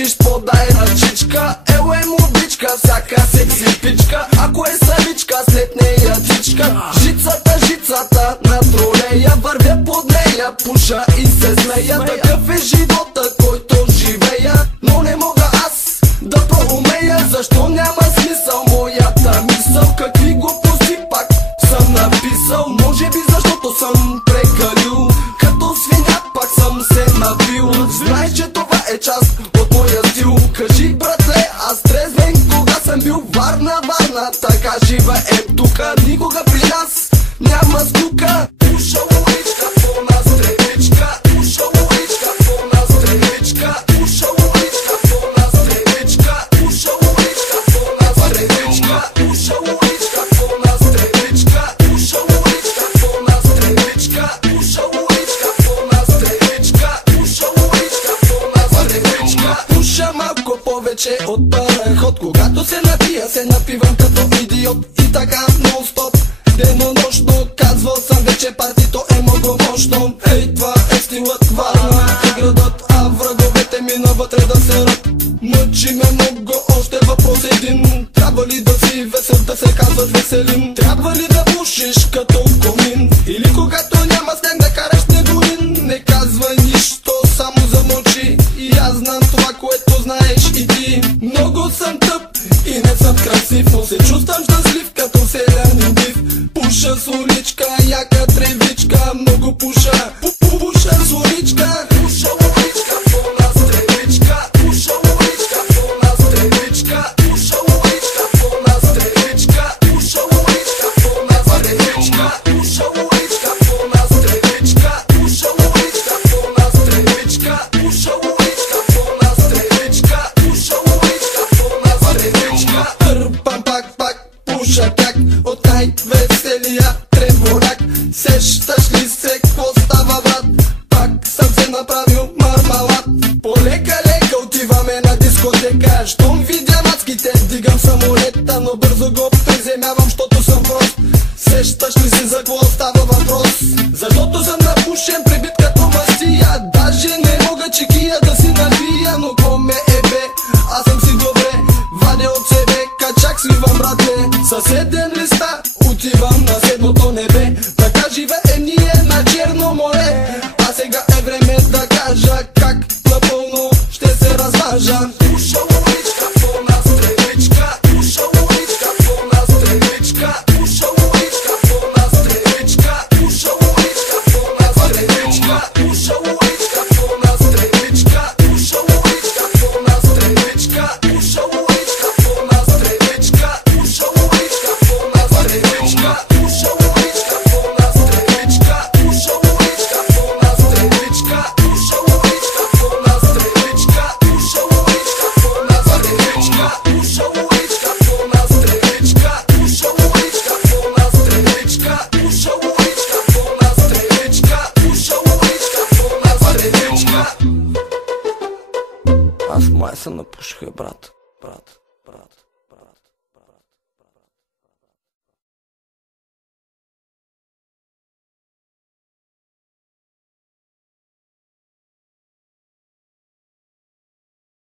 пушиш, подай ръчичка. Еле модичка, всяка секси пичка. Ако е самичка, след нея тичка. Жицата на тролея, вървя под нея, пуша и се смея. Такъв е живота, който живея, но не мога аз да проумея защо няма смисъл моята мисъл. Какви глупости пак съм написал, може би защото съм прекалил. Като свиня пак съм се набил. Знаеш, че това е част от моя стил. Кажи, братле, аз трезвен кога съм бил. Варна, така живеем тука. Никога при нас няма скука. Пуша уличка, по нас тревичка. Пуша уличка, по нас тревичка. Пуша уличка, по нас тревичка. Пуша уличка, по нас тревичка. Пуша уличка, по нас тревичка. Пуша уличка, по нас тревичка. Пуша уличка, по нас тревичка. Пуша уличка, по нас тревичка. Пуша малко повече от параход. Когато се напия, се напивам като идиот. И така нон-стоп, денонощно, казвал съм вече, партито е много мощно. Ей, това е стилът, Варна е градът, а враговете ми навътре да се ръд. Мъчи ме много, още въпрос един. Трябва ли да си весел, да се казваш Веселин? Трябва ли да пушиш като комин? Или когато няма сняг да караш снегорин? Не казвай нищо, само замълчи. И аз знам това, което знаеш и ти. Много съм тъп и не съм красив, но се чувствам щастлив като селянин бив. Пуша с уличка, яка тревичка, много пуша. Пуша с уличка. Пуша уличка, по нас тревичка. Пуша уличка, по нас тревичка. Пуша уличка, по нас тревичка. Пуша уличка, по нас тревичка. Пуша уличка, по нас тревичка. Пуша уличка, по нас тревичка. Пуша уличка, по нас тревичка. Пуша уличка, по нас тревичка. Търпам пак, пуша как от най-веселия треволяк. Сещаш ли се какво става, брат? Пак съм се направил мармалат. Полека отиваме на дискотека. Щом видя мацките, дигам самолета, но бързо го приземявам, защото съм прост. Сещаш ли си за какво става въпрос? Защото съм напушен, прибит като мастия. Даже не мога чекия да си набия, но ко ме бе, аз съм си добре. Вадя от себе, качак свивам, братле. Съседен листа, отивам на седмото небе. Така живеем ние на Черно море. А сега е време да кажа как напълно ще се разважа. Пуша уличка, по нас тревичка. Пуша уличка, по нас тревичка. Пуша уличка, по нас тревичка. Пуша уличка, по нас тревичка. Пуша уличка, по нас тревичка. Пуша уличка, по нас тревичка. Пуша уличка, по нас тревичка. Пуша уличка, по нас тревичка. Пуша уличка, по нас тревичка. Пуша уличка, по нас тревичка. Пуша уличка, по нас тревичка. Пуша уличка, по нас тревичка. Пуша уличка, по нас тревичка. Пуша уличка, по нас тревичка. Пуша уличка, по нас тревичка. Пуша уличка, по нас тревичка. Аз май се напуших, брат.